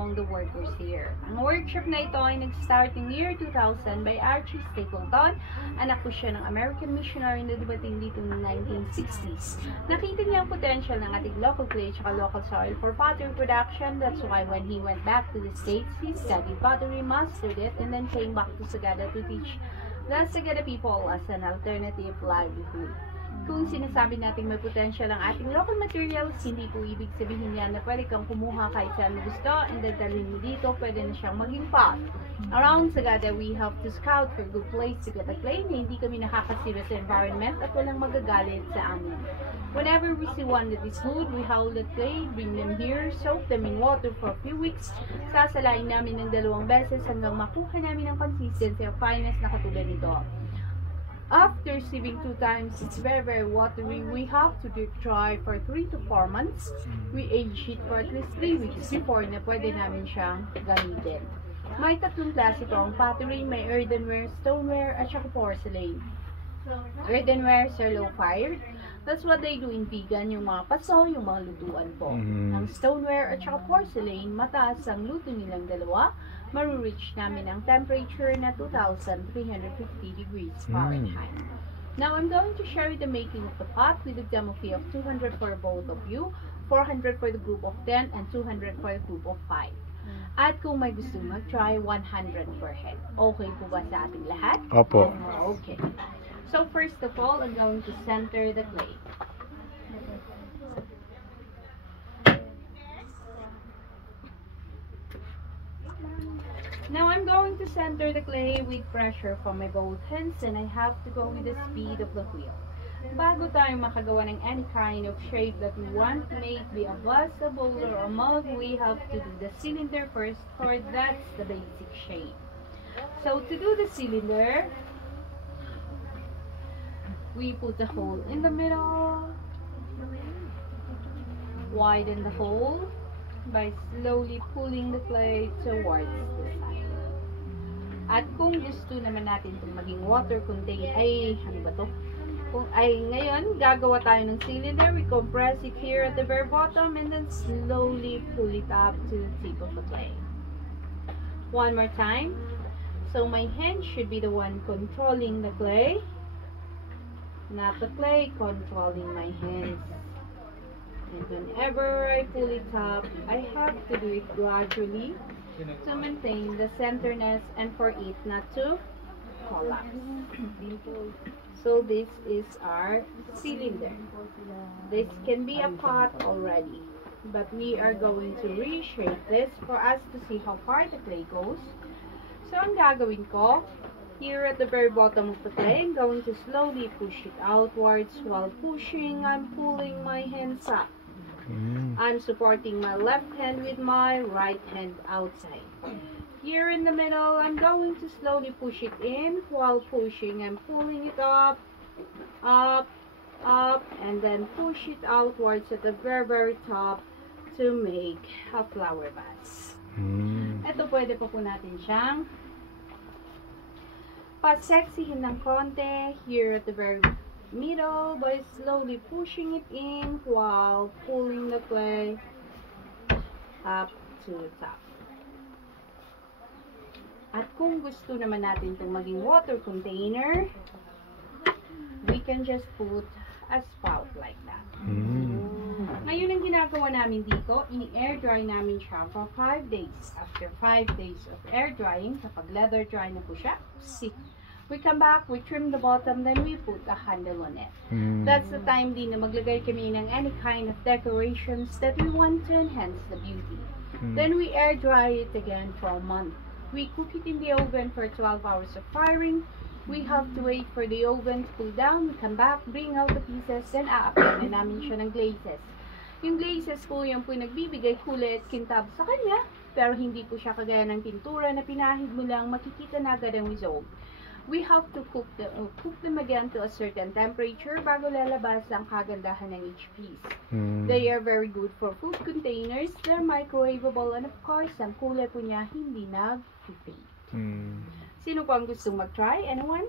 among the workers here. Ang workshop na ito ay nag-start in year 2000 by Archie Stapleton. Anak po siya ng American missionary na dumating dito noong 1960s. Nakita niya ang potential ng ating local clay at local soil for pottery production. That's why when he went back to the States, he studied pottery, mastered it, and then came back to Sagada to teach the Sagada people as an alternative livelihood. Kung sinasabi natin may potential ang ating local materials, hindi po ibig sabihin yan na pwede kang kumuha kahit saan mo gusto and dadalhin mo dito, pwede na siyang maging pot. Around Sagada, we have to scout for good place to get a clay na hindi kami nakakasira sa environment at walang magagalit sa amin. Whenever we see one that is good, we haul the clay, bring them here, soak them in water for a few weeks, sasalain namin ng 2 beses hanggang makuha namin ang consistency of fineness na katulad nito. After sieving 2 times, it's very watery. We have to deep dry for 3 to 4 months. We age it for at least 3 weeks before na pwede namin siyang gamitin. May 3 klase ito ang pottery, may earthenware, stoneware, at saka porcelain. Earthenware are low fired. That's what they do in vegan, yung mga paso, yung mga lutuan po. Ang stoneware at saka porcelain, mataas ang luto nilang dalawa. Maru-reach namin ang temperature na 2,350 degrees Fahrenheit. Now, I'm going to share you the making of the pot with a demo fee of 200 for both of you, 400 for the group of 10, and 200 for the group of 5. At kung may gusto mag-try, 100 per head. Okay po ba sa ating lahat? Opo. Okay. So, first of all, I'm going to center the clay. Now, I'm going to center the clay with pressure from my both hands and I have to go with the speed of the wheel. Bago tayo makagawa ng any kind of shape that we want, may it be a vase, a bowl, or a mug, we have to do the cylinder first, for that's the basic shape. So, to do the cylinder, we put a hole in the middle, widen the hole by slowly pulling the clay towards the side. At kung gusto naman natin itong maging water container, ngayon, gagawa tayo ng cylinder. We compress it here at the very bottom and then slowly pull it up to the tip of the clay. One more time. So my hand should be the one controlling the clay, not the clay controlling my hands. And whenever I pull it up, I have to do it gradually to maintain the centerness and for it not to collapse. So this is our cylinder. This can be a pot already, but we are going to reshape this for us to see how far the clay goes. So ang gagawin ko, here at the very bottom of the clay, I'm going to slowly push it outwards. While pushing, I'm pulling my hands up. I'm supporting my left hand with my right hand outside. Here in the middle, I'm going to slowly push it in. While pushing, I'm pulling it up, up, up, and then push it outwards at the very top to make a flower vase. Ito pwede po natin siyang pa-sexihin ng konti here at the very middle by slowly pushing it in while pulling the clay up to the top. At kung gusto naman natin itong maging water container, we can just put a spout like that. Ngayon ang ginagawa namin dito, ini-air dry namin siya for 5 days. After 5 days of air drying, kapag leather dry na po siya, we come back, we trim the bottom, then we put a handle on it. That's the time din na maglagay kami ng any kind of decorations that we want to enhance the beauty. Then we air dry it again for a month. We cook it in the oven for 12 hours of firing. We have to wait for the oven to cool down. We come back, bring out the pieces, then aapain na namin siya ng glazes. Yung glazes po, yan po nagbibigay kulay at kintab sa kanya, pero hindi po siya kagaya ng pintura na pinahid mo lang, makikita na agad ang result. We have to cook them again to a certain temperature bago lalabas ang kagandahan ng each piece. They are very good for food containers. They're microwavable and of course, ang kulay po niya hindi nag-fade. Sino po ang gustong mag-try? Anyone?